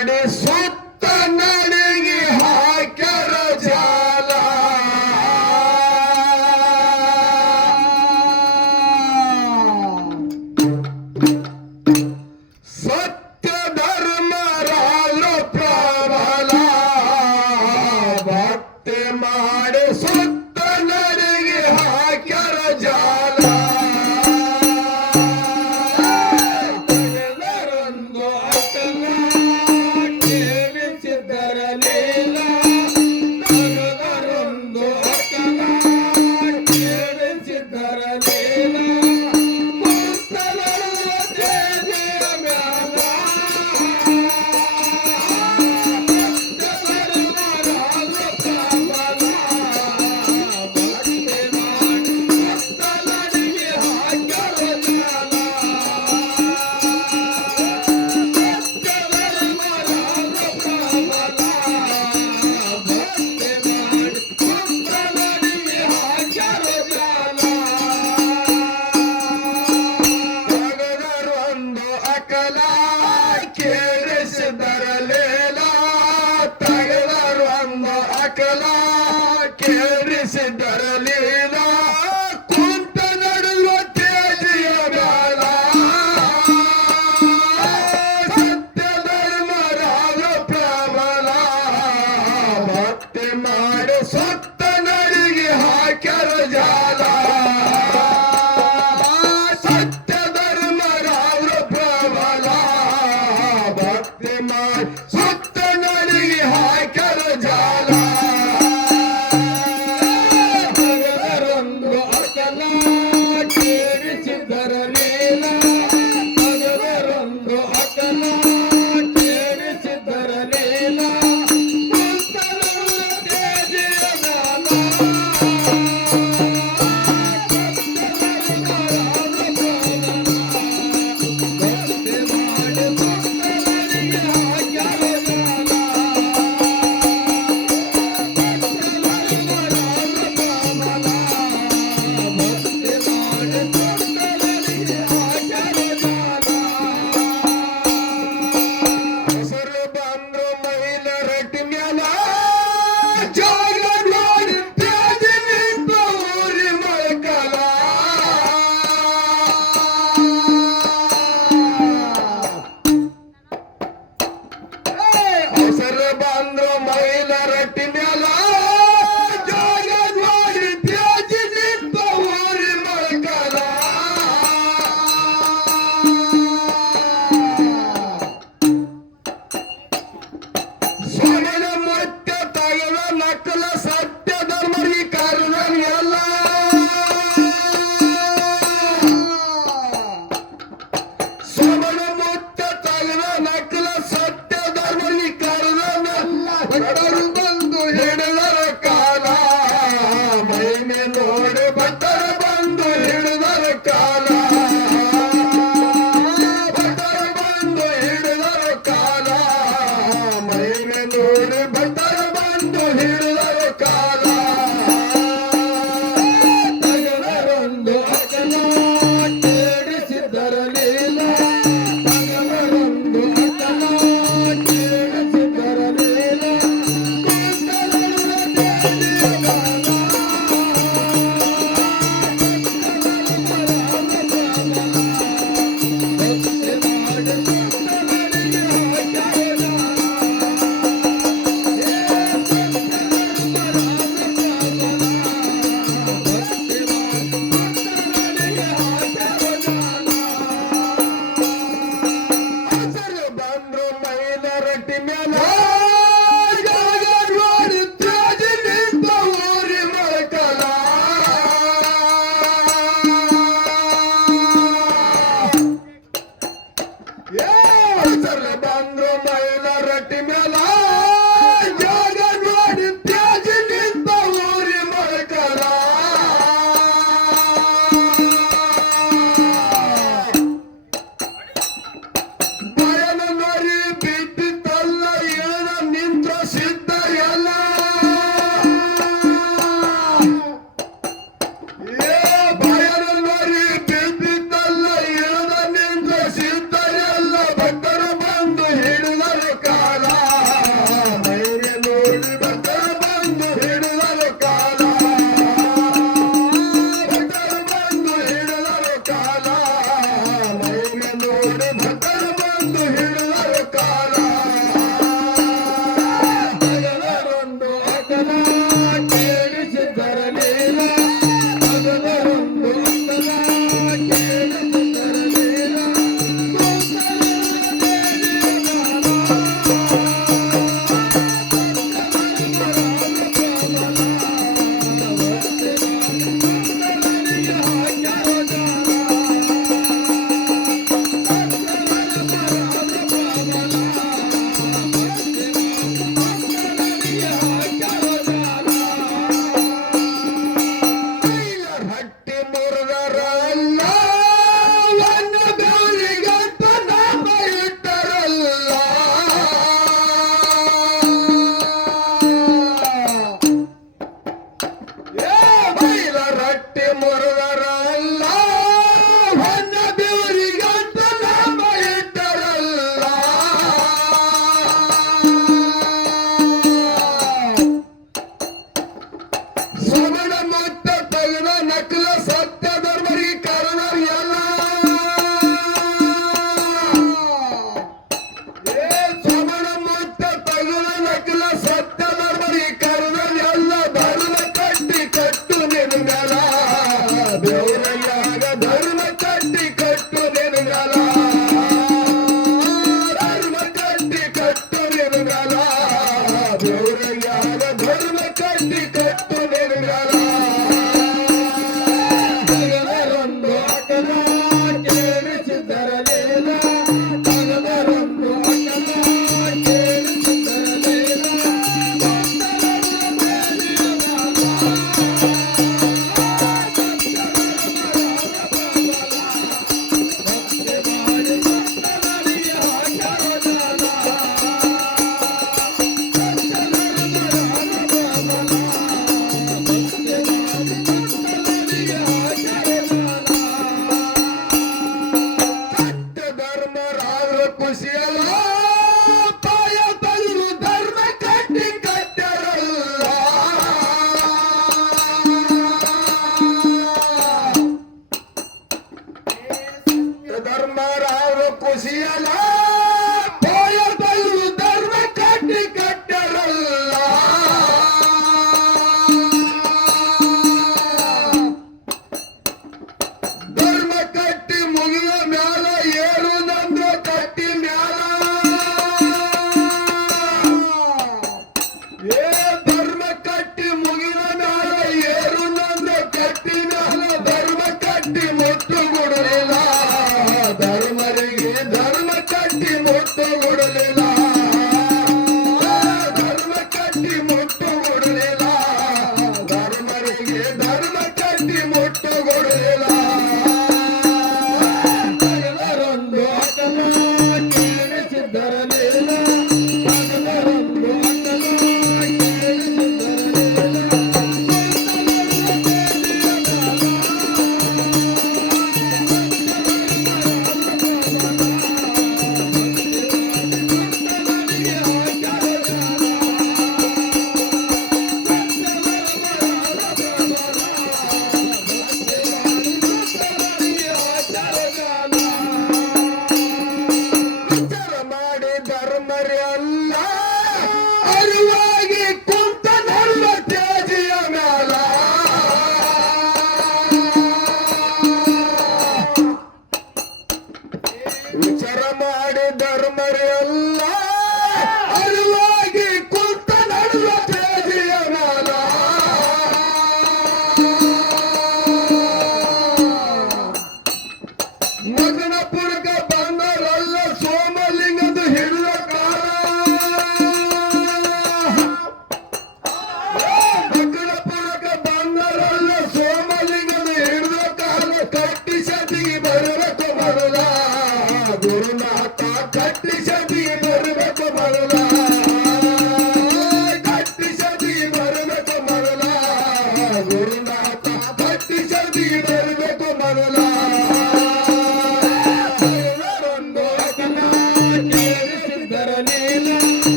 ಮಾಡಿ ಸುತ್ತ ನಡಿಗೆ ಹಾಕ್ಯಾರ ಜಾಲ ಸತ್ಯ ಧರ್ಮ ರಾಜ ಪ್ರಬಲ ಭಕ್ತಿ ಮಾಡಿ ಸುತ್ತ ನಡಿಗೆ ಹಾಕ್ಯಾರ ಜಾಲ ಅಕಲ ಕೇಳಿಸಿದರಲಿಲ್ಲ ಕುಂತ ನಡುವ ತೇಜಿಯ ಬೇಡ ಸತ್ಯ ಧರ್ಮ ರಾಜ ಪ್ರಬಲ ಭಕ್ತಿ ಮಾಡಿ ಸತ್ತ ನಡಿಗೆ ಹಾಕ್ಯಾರ ಜಾಲ ಸತ್ಯ ಧರ್ಮ ರಾಜ ಪ್ರಬಲ ಭಕ್ತಿ ಮಾಡಿ ಸತ್ತ ನಡಿಗೆ ಹಾಕ್ಯಾರ ಜಾಲ ಬಂದ್ರು ಮೈಲ ರಟ್ಟಿ ಮ್ಯಾಲ ಜಾಗ ಮಾಡಿ ತ್ಯಾಜಿ ನಿಂತ ಊರಿ ಮಳಕಲ ಸ್ವರ್ಣ ಮತ್ಯ ತಗಲ ನಕಲ ಸತ್ಯ ಧರ್ಮರಿಗೆ ಕಾರಣ ಎಲ್ಲ ಸ್ವರ್ಣ ಮತ್ಯ ತಗಲ ನಕಲ ಸತ್ಯ ಧರ್ಮರಿಗೆ ಭಕ್ತರು ಬಂದು ಹಿಡಿದರ ಕಾಲ ಮೈಮೆ ನೋಡಿ ಭಕ್ತರು ಬಂದು ಹಿಡಿದರ ಕಾಲ ಭಕ್ತರು ಬಂದು ಹಿಡಿದರ ಕಾಲ ಮೈಮೆ ನೋಡಿ ಭಕ್ತರು ಬಂದು ಹಿಡಿದರ ಕಾಲ ತಗಲರೊಂದು ಅಕಲ ಕೇಳಿಸಿದರಲಿಲ್ಲ ತಗಲರೊಂದು ಅಕಲ ಬಂದ್ರು ಮೈಲ ರಟ್ಟಿ ಮೇಲ ಜಾಗ ನೋಡಿ ತ್ಯಾಜಿ ನಿಂತ ಊರಿ ಮಳಕಲ ಬಯಲ ನರಿ ಬಿದ್ದಿತ್ತಲ್ಲ ಏನ ನಿಂತ ಸಿದ್ಧ ಎಲ್ಲ ಬಯಲ ನರಿ ಬಿದ್ದಿತ್ತಲ್ಲ ಏನ ನಿಂತ ಸಿದ್ಧ ಎಲ್ಲ ಭಕ್ತರು ಬಂದು ಹಿಡಿದರು ಕಾಲ ಧರ್ಮರೆಲ್ಲ ಅರಿವಾಗಿ ಕುಂತ ನನ್ನ ತೇಜಿಯ ಮ್ಯಾಲ ವಿಚಾರ ಮಾಡಿ ಧರ್ಮರೆಲ್ಲ ಅರಿವಾಗಿ ಕುಂತ ನನ್ನ ತೇಜಿಯ ಮ್ಯಾಲ ಮಗನಪುರಕ್ಕೆ ಬಂದರಲ್ಲ ಸೋಮಲಿಂಗದ ಹಿಡಿದ ಕಾಲ ಮಗನಪುರಕ್ಕೆ ಬಂದರಲ್ಲ ಸೋಮಲಿಂಗದ ಹಿಡಿದ ಕಾಲ ಕಟ್ಟಿ ಸತಿಗೆ ಬರಬೇಕು ಮೊದಲ ಗುರುನಾಥ ಕಟ್ಟಿ ಸತಿಗೆ ಬರಬೇಕು ಮೊದಲ ಕಟ್ಟಿ ಸತಿಗೆ ಬರಬೇಕು ಮೊದಲ ಗುರುನಾಥ ಕಟ್ಟಿ ಸತಿಗೆ ಬರಬೇಕು ಮೊದಲ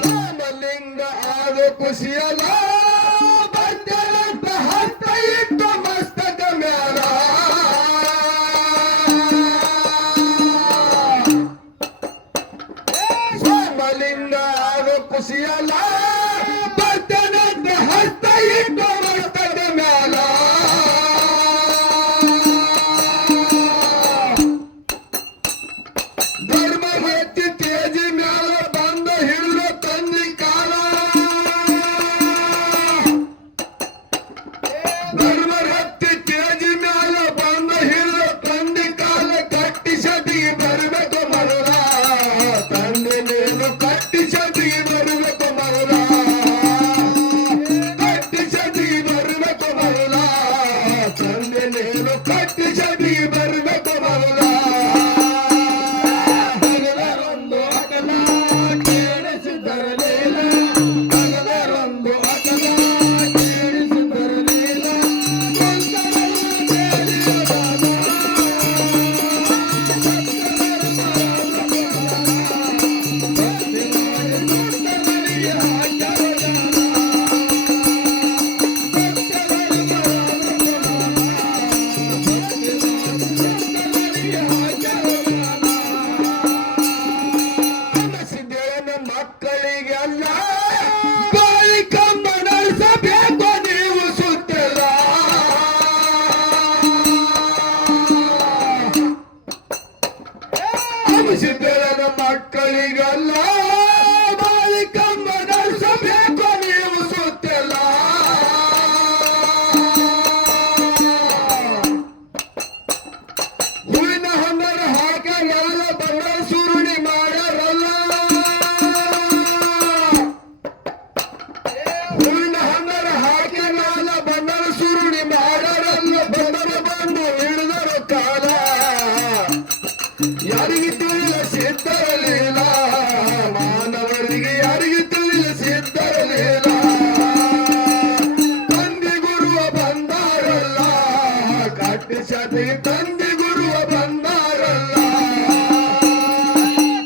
ಸೋಮಲಿಂಗ ಆದ ಖುಷಿಯಲ್ಲ ಬಂದರಂತ ಹತ್ತ ಇಟ್ಟು ಮಸ್ತಕ ಮ್ಯಾಲ ಸೋಮಲಿಂಗ ಆದ ಖುಷಿಯಲ್ಲ ಬಂದರಂತ ಹತ್ತ ಇಟ್ಟು ಮಸ್ತಕ ಮ್ಯಾಲ ಧರ್ಮ ಹೆಚ್ಚಿ ತೇಜಿ ಮ್ಯಾಲ ಬಂದ ಹಿಡಿದ ತಂದಿ ಕಾಲ ಧರ್ಮ ಹತ್ತಿ ತೇಜಿ ಮ್ಯಾಲ ಬಂದ ಹಿಡಿದ ತಂದಿ ಕಾಲ ಕಟ್ಟಿ ಸತಿಗೆ ಬರಬೇಕು ಮರಲ ತಂದೆ ನೀನು ಕಟ್ಟಿ ಸತಿಗೆ ಬರಬೇಕು ಮರಲ ಕಟ್ಟಿ ಸತಿಗೆ ಬರಬೇಕು ಮರಲ ತಂದೆ ನೀನು ಕಟ್ಟಿ ಸತಿಗೆ ಬರಬೇಕು ಮರಲ ಹಗಲರೊಂದು ಅಗಲ ಕೇಳಿಸಿದರಲಿಲ್ಲ ಹಗಲರೊಂದು ಅಗಲ ಕೇಳಿಸಿದರಲಿಲ್ಲ ಸಿದ್ದೇನ ಮಕ್ಕಳಿಗೆಲ್ಲ ಬಾಳಿಕಮ್ಮ ನಡೆಸಬೇಕು ನೀವು ಸುತ್ತಿಲ್ಲ ಸಿದ್ದೇನ ಮಕ್ಕಳಿಗೆಲ್ಲ ಬಾಳಿಕಮ್ಮ ನಡೆಸಬೇಕು ನೀವು ಸುತ್ತಿಲ್ಲ ಹೂವಿನ ಹಣ್ಣರ ಹಾಕಲ್ಲ ಬಂದ ಸುರುಣಿ ಮಾಡ್ಯಾರಲ್ಲ ಹೂವಿನ ಹಣ್ಣರ ಹಾಕಲ್ಲ ಬಂದರ ಸುರುಣಿ ಮಾಡ್ಯಾರಲ್ಲ ಬಂದರ ಬಂದು ಹಿಡಿದರ ಕಾಲ ಯಾರಿಗೆ ತಿಳಿದ ಸಿದ್ಧರಲಿಲ್ಲ ಮಾನವರಿಗೆ ಯಾರಿಗೆ ತಿಳಿದ ಸಿದ್ಧರಲಿಲ್ಲ ತಂದೆ ಗುರುವ ಬಂದಾರಲ್ಲ ಕಟ್ಟಿ ಸತಿ ತಂದೆ ಗುರುವ ಬಂದಾರಲ್ಲ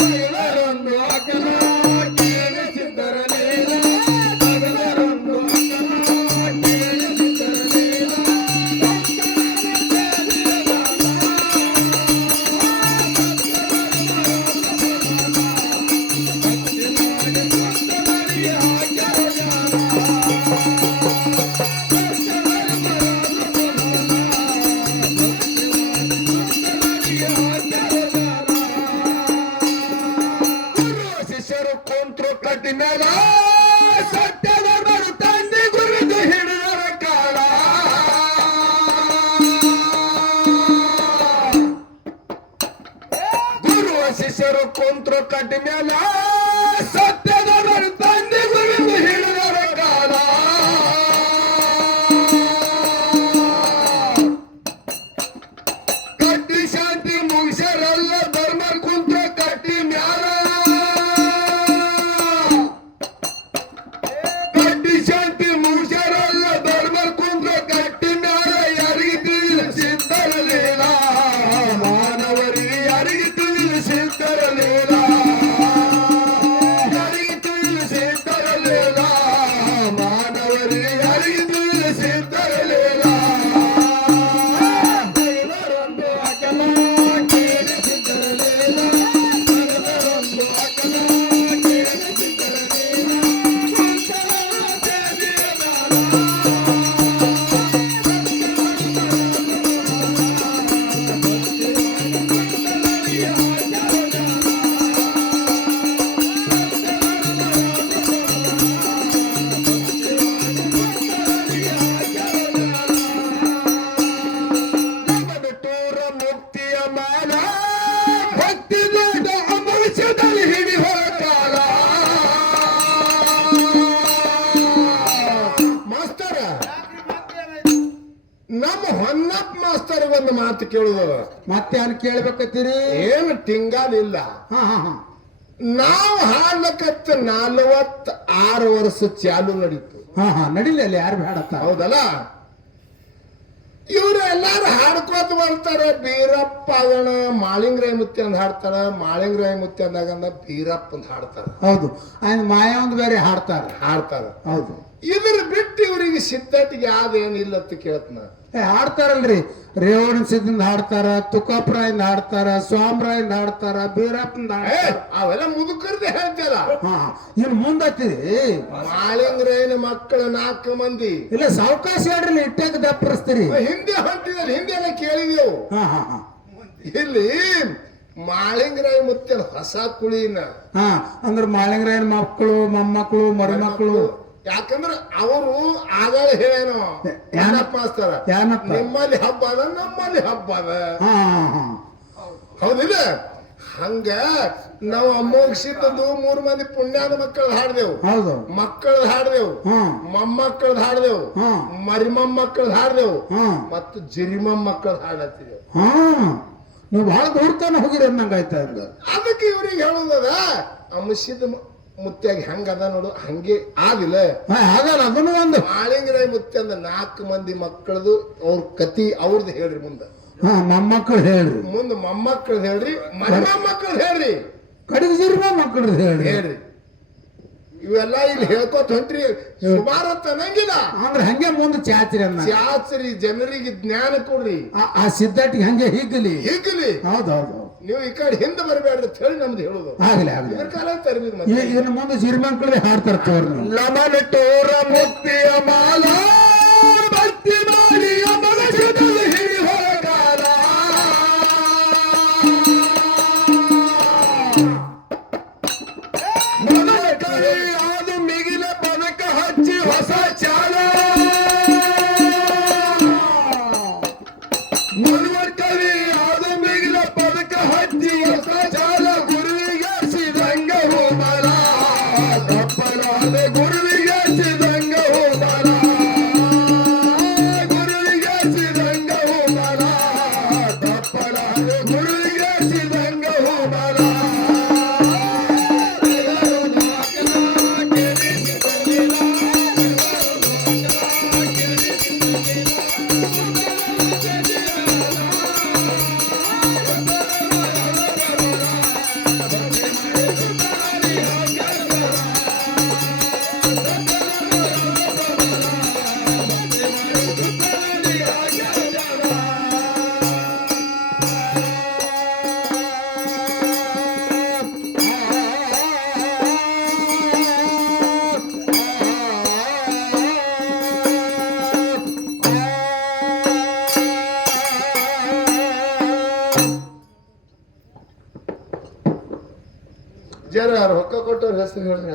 ಹಗಲರೊಂದು ಅಗಲ ಕೇಳಿಸಿದರಲಿಲ್ಲ ಹಗಲರೊಂದು ಅಗಲ ಕೇಳಿಸಿದರಲಿಲ್ಲ ಶಿಷ್ಯರು ಕೊಂತ್ರು ಕಟ್ಟಿನಾಗ ಸತ್ಯದ ಬರು ತಂದೆ ಗುರುದು ಹಿಡಿದರ ಕಾಲ ಗುರು ಶಿಷ್ಯರು ಕೊಂತ್ರು ಕಟ್ಟಿನ ಸತ್ಯದ ಬರು ತಂದೆ ಗುರುದು ಹಿಡಿದರ ಕಾಲ ಕಟ್ಟಿ ಶಾಂತಿ ಮುಗಿಸರಲ್ಲ ಧರ್ಮ ಕುಂತ್ರ ಕಟ್ಟಿ ಮ್ಯಾಲ ಯಾರಿಗೆ ತಿಳಿಸಿದ್ದರಲಿಲ್ಲ ತಗಲರೊಂದು ಅಕಲ ಕೇಳಿಸಿದ್ದರಲಿಲ್ಲ ತಗಲರೊಂದು ಅಕಲ ಕೇಳಿಸಿದ್ದರಲಿಲ್ಲ ನಮ್ಮ ಹೊನ್ನಪ್ಪ ಮಾಸ್ತರ್ ಒಂದು ಮಾತು ಕೇಳುದು ಮತ್ತೆ ಏನ್ ಕೇಳ್ಬೇಕತ್ತೀರಿ? ಏನು ಟಿಂಗಾಲಿಲ್ಲ. ಹಾ ಹಾ ಹಾ ನಾವು ಹಾಡ್ಲಕತ್ತ 46 ವರ್ಷ ಚಾಲು ನಡೀತು. ಹಾ ಹಾ ನಡಿಲಿ ಅಲ್ಲಿ ಯಾರು ಬೇಡತ್ತ. ಹೌದಲ್ಲ, ಇವ್ರು ಎಲ್ಲಾರು ಹಾಡ್ಕೋತ ಬರ್ತಾರ. ಬೀರಪ್ಪ ಅದಣ ಮಾಳಿಂಗರಾಯ ಮುತ್ತಿ ಅಂದ್ ಹಾಡ್ತಾರ. ಮಾಳಿಂಗರಾಯ ಮುತ್ತಿ ಅಂದಾಗ ಬೀರಪ್ಪ ಅಂತ ಹಾಡ್ತಾರ. ಹೌದು, ಆಯ್ತು ಮಾಯ ಒಂದು ಬೇರೆ ಹಾಡ್ತಾರ. ಹೌದು, ಇದ್ರ ಬಿಟ್ಟು ಇವ್ರಿಗೆ ಸಿದ್ಧಟಿಗೆ ಯಾವ್ದೇನಿಲ್ಲ ಅಂತ ಕೇಳ್ತನ. ಹಾಡ್ತಾರಲ್ರಿ, ರೇವಣ ಸಿದ್ದಿಂದ ಹಾಡ್ತಾರ, ತುಕಾಪುರಾಯಿಂದ ಹಾಡ್ತಾರ, ಸ್ವಾಮರಾಯಿಂದ ಹಾಡ್ತಾರ, ಬೀರಪ್ಪಂದ ಅವೆಲ್ಲ ಮುದುಕರ್ದೆ ಹೇಳ್ತಾರ. ಇನ್ ಮುಂದತ್ತೀರಿ ಮಾಳಿಂಗರಾಯನ ಮಕ್ಕಳ 4 ಮಂದಿ ಇಲ್ಲ ಸಾವಕಾಶ ಹೇಳ್ರಿ, ಇಟ್ಟಾಗ ದಪ್ಪರಿಸ್ತೀರಿ. ಹಿಂದೆ ಹೊಂಟಿದಲ್ಲಿ ಹಿಂದೆ ಎಲ್ಲ ಕೇಳಿದೆವು. ಹಾ ಹಾ ಹಾ ಇಲ್ಲಿ ಮಾಳಿಂಗರಾಯ ಮುತ್ತನ ಹೊಸ ಕುಳಿನ ಅಂದ್ರ ಮಾಳಿಂಗರಾಯನ ಮಕ್ಕಳು, ಮೊಮ್ಮಕ್ಕಳು, ಮರಿಮಕ್ಕಳು. ಯಾಕಂದ್ರ ಅವರು ಆಗಳ ಹೇಳೇನೋ ಏನಪ್ಪ ಮಾಸ್ತರ, ನಿಮ್ಮಲ್ಲಿ ಹಬ್ಬ ಅದ, ನಮ್ಮಲ್ಲಿ ಹಬ್ಬ ಅದ. ಹೌದಿಲ್ಲ? ಹಂಗ ನಾವು ಅಮೋಘಿಸಿದ್ದು 3 ಮಂದಿ ಪುಣ್ಯಾದ ಮಕ್ಕಳದ್ ಹಾಡ್ದೆವು. ಹೌದು, ಮಕ್ಕಳದ್ ಹಾಡ್ದೆವು, ಮೊಮ್ಮಕ್ಕಳದ್ ಹಾಡ್ದೆವು, ಮರಿಮೊಮ್ಮಕ್ಕಳದ್ ಹಾಡ್ದೆವು, ಮತ್ತು ಜಿರಿಮೊಮ್ಮಕ್ಕಳದ್ ಹಾಡತ್ತಿದೆವು. ನೀವು ಬಹಳ ದೂರತಾನ ಹೋಗಿರಿ ಅನ್ನಂಗಾಯ್ತ. ಅದಕ್ಕೆ ಇವ್ರಿಗೆ ಹೇಳುದದ ಅಂಶದ ಮುತ್ಯಾಗಿ ಹಂಗದ ನೋಡು, ಹಂಗೆ ಆದಿಲ್ಲ ಆಗಲ್ಲ. ಅದನ್ನು ಒಂದು ಮಾಳಿಂಗರಾಯ ಮುತ್ಯ ಅಂದ 4 ಮಂದಿ ಮಕ್ಕಳದು ಅವ್ರ ಕತಿ ಅವ್ರದ್ದು ಹೇಳ್ರಿ. ಮೊಮ್ಮಕ್ಕಳು ಹೇಳ್ರಿ, ಮುಂದೆ ಮೊಮ್ಮಕ್ಕಳದ್ ಹೇಳ್ರಿ, ಮರಿಮೊಮ್ಮಕ್ಕಳದ್ ಹೇಳ್ರಿ, ಕಡಿಗೆ ಜಿರಿಮ ಮಕ್ಕಳು ಹೇಳ್ರಿ. ಇವೆಲ್ಲ ಇಲ್ಲಿ ಹೇಳ್ಕೊತ ಹೊಂಟ್ರಿ. ಸುಮಾರು ಅನ್ನಂಗಿಲ್ಲ ಅಂದ್ರೆ ಹಂಗೆ ಮುಂದೆ ಚಾಚರಿ ಜನರಿಗೆ ಜ್ಞಾನ ಕೊಡ್ರಿ. ಆ ಸಿದ್ಧಾಟಿಗೆ ಹಂಗೆ ಹಿಗ್ಗಲಿ. ಹೌದೌದು, ನೀವು ಈ ಕಡೆ ಹಿಂದೆ ಬರಬೇಡ್ರಿ ಅಂತ ಹೇಳಿ ನಮ್ದು ಹೇಳುದು. ಆಗ್ಲಿ ಆಗ್ಲಿ, ಇದ್ರ ಕಾಲ ತರಲಿ. ಇದನ್ನ ಮುಂದೆ ಜಿರಿಮಕ್ಕಳೇ ಹಾಡ್ತಾರ ತೋರ್. ಲಮನ ಟೋರ ಮುಕ್ತಿಯ ಮಾಲ ಭಕ್ತಿ ಮಾಡಿ ಮನಸ್ಸದಲ್ಲಿ ಹಿಡಿ ಹೋಗಾಲ. ಮನದ ಕೈ ಅದು ಮಿಗಿಲ ಪದಕ ಹಚ್ಚಿ ಹೊಸ ಚಾಲ. ಮನದ ಕವಿ ಅದು ಮಿಗಿಲ ಪದಕ ಹಚ್ಚಿ ಹೊಸ ಚಾಲ. ಗುರುವಿಗೆ ಸಿದಂಗ ಹೋಮಲ ತಪ್ಪಲಾದ ಗುರುವಿಗೆ ಸಿದಂಗ ಹೋಮಲ. ಗುರುವಿಗೆ ಸಿದಂಗ ಹೋಮಲ ತಪ್ಪಲಾದ ಗುರುವಿಗೆ ಸಿದಂಗ ಹೋಮಲ. ಜರ ರೊಕ್ಕ ಕೊಟ್ಟವ್ರ ಹೆಸರು ಹೇಳ್ರಿ.